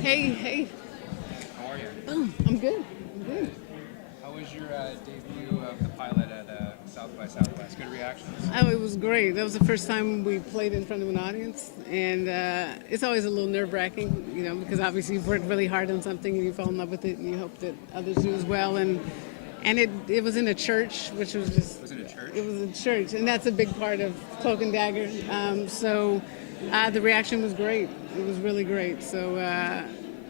Hey, hey. How are you? Oh, I'm good. I'm good. How was your debut of the pilot at South by Southwest? Good reactions? Oh, it was great. That was the first time we played in front of an audience, and it's always a little nerve-wracking, because obviously you've worked really hard on something and you fall in love with it, and you hope that others do as well. And it was in a church, which was just. Was it a church? It was a church, and that's a big part of Cloak and Dagger. So the reaction was great. It was really great. So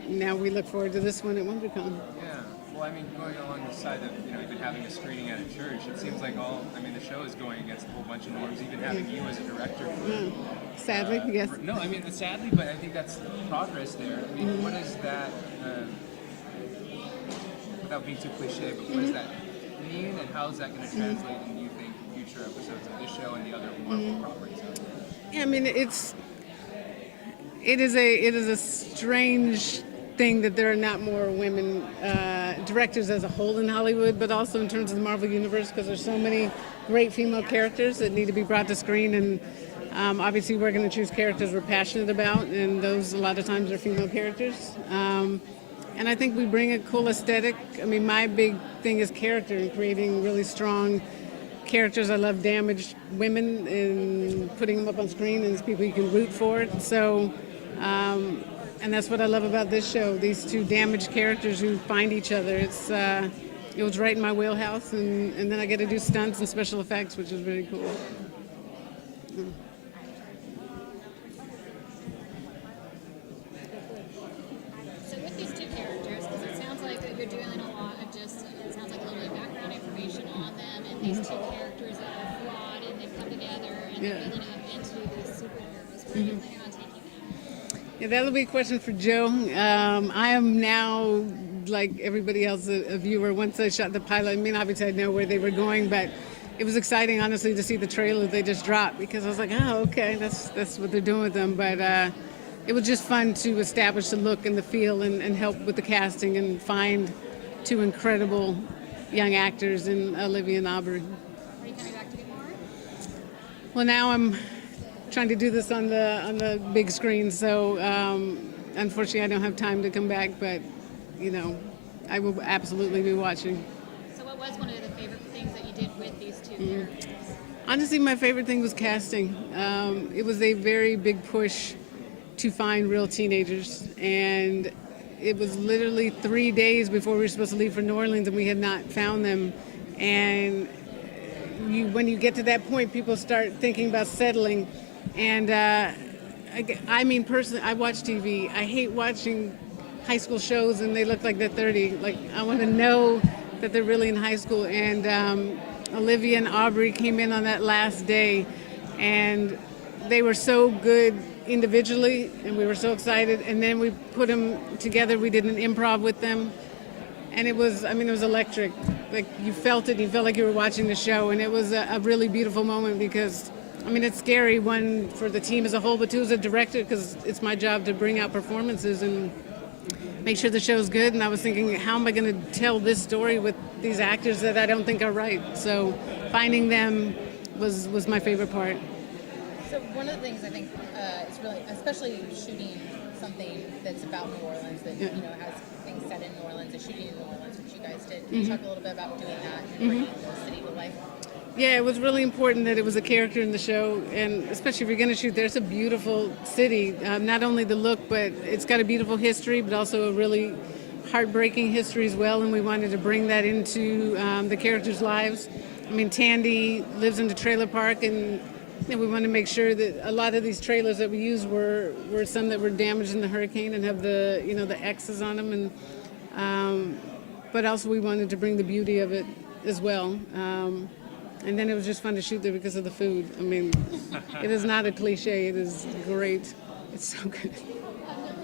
now we look forward to this one at WonderCon. Yeah. Well, I mean, going along the side of even having a screening at a church, it seems like the show is going against a whole bunch of norms. Even having you as a director. Sadly, yes. No, I mean sadly, but I think that's progress there. I mean, what is that? Without being too cliche, but what does that mean, and how is that going to translate into, you think, future episodes of this show and the other Marvel properties? Yeah, I mean, it is a strange thing that there are not more women directors as a whole in Hollywood, but also in terms of the Marvel Universe, because there's so many great female characters that need to be brought to screen, and obviously we're going to choose characters we're passionate about, and those a lot of times are female characters. And I think we bring a cool aesthetic. I mean, my big thing is character and creating really strong characters. I love damaged women and putting them up on screen and people you can root for. So, and that's what I love about this show. These two damaged characters who find each other. It was right in my wheelhouse, and then I get to do stunts and special effects, which is really cool. So with these two characters, because it sounds like that you're doing a lot of just, it sounds like a little bit of background information on them, and these two characters that are flawed and they've come together and they're building up into these superheroes. Where are you planning on taking them? Yeah, that'll be a question for Joe. I am now, like everybody else, a viewer. Once I shot the pilot, I mean, obviously I know where they were going, but it was exciting, honestly, to see the trailer they just dropped, because I was like, oh, okay, that's what they're doing with them. But it was just fun to establish the look and the feel and help with the casting and find two incredible young actors in Olivia and Aubrey. Are you coming back to do more? Well, now I'm trying to do this on the big screen, so unfortunately I don't have time to come back, but I will absolutely be watching. So what was one of the favorite things that you did with these two characters? Honestly, my favorite thing was casting. It was a very big push to find real teenagers, and it was literally 3 days before we were supposed to leave for New Orleans, and we had not found them. And when you get to that point, people start thinking about settling. And I mean, personally, I watch TV. I hate watching high school shows and they look like they're 30. Like, I want to know that they're really in high school. And Olivia and Aubrey came in on that last day, and they were so good individually, and we were so excited. And then we put them together. We did an improv with them, and it was electric. Like, you felt it. You felt like you were watching the show, and it was a really beautiful moment, because it's scary, one, for the team as a whole, but two, as a director, because it's my job to bring out performances and make sure the show's good. And I was thinking, how am I going to tell this story with these actors that I don't think are right? So finding them was my favorite part. So one of the things I think is really, especially shooting something that's about New Orleans, that has things set in New Orleans, and shooting in New Orleans, which you guys did. Can you talk a little bit about doing that and bringing the city to life? Yeah, it was really important that it was a character in the show, and especially if you're going to shoot there, it's a beautiful city. Not only the look, but it's got a beautiful history, but also a really heartbreaking history as well, and we wanted to bring that into the characters' lives. Tandy lives in the trailer park, and we wanted to make sure that a lot of these trailers that we used were some that were damaged in the hurricane and have the the X's on them, and but also we wanted to bring the beauty of it as well. And then it was just fun to shoot there because of the food. It is not a cliche. It is great. It's so good.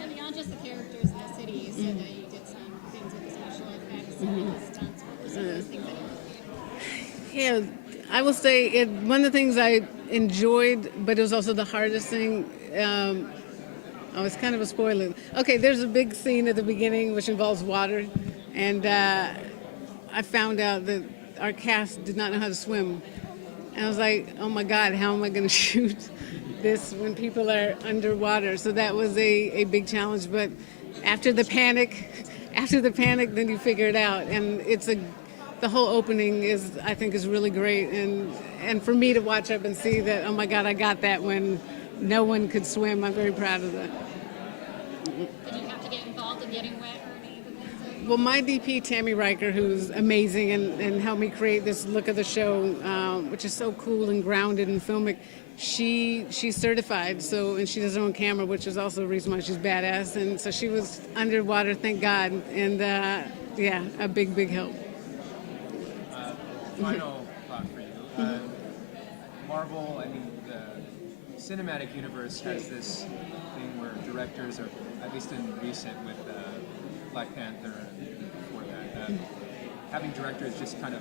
And beyond just the characters in the city, you said that you did some things with the special effects and the stunts. What were some of those things that you did? Yeah, I will say one of the things I enjoyed, but it was also the hardest thing. It's kind of a spoiler. Okay, there's a big scene at the beginning which involves water, and I found out that our cast did not know how to swim. And I was like, oh my God, how am I going to shoot this when people are underwater. So that was a big challenge. But after the panic, then you figure it out. And the whole opening I think is really great. And for me to watch up and see that, oh my God, I got that when no one could swim, I'm very proud of that. Did you have to get involved in getting wet or any of the things? Well, my DP, Tammy Riker, who's amazing and helped me create this look of the show, which is so cool and grounded and filmic, she's certified, and she does her own camera, which is also the reason why she's badass. And so she was underwater, thank God, and yeah, a big help. Final thought for you. Marvel, I mean, the cinematic universe has this thing where directors are, at least in recent with Black Panther and before that, having directors just kind of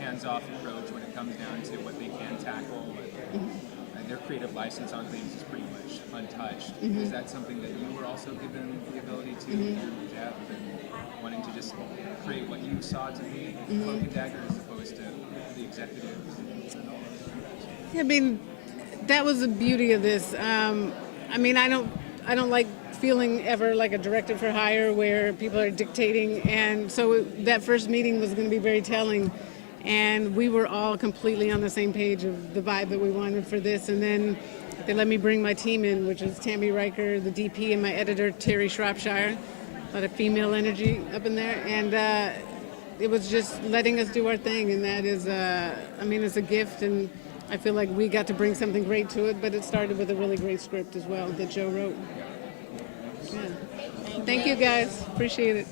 hands-off approach when it comes down to what they can tackle, and their creative license on things is pretty much untouched. Is that something that you were also given the ability to do, Jeph, and wanting to just create what you saw to be Cloak Dagger as opposed to the executives and all of that? Yeah, I mean, that was the beauty of this. I mean, I don't like feeling ever like a director for hire where people are dictating, and so that first meeting was going to be very telling, and we were all completely on the same page of the vibe that we wanted for this. And then they let me bring my team in, which is Tammy Riker, the DP, and my editor Terry Shropshire. A lot of female energy up in there, and it was just letting us do our thing, and that is, I mean, it's a gift, and I feel like we got to bring something great to it, but it started with a really great script as well that Joe wrote. Yeah. Thank you guys. Appreciate it.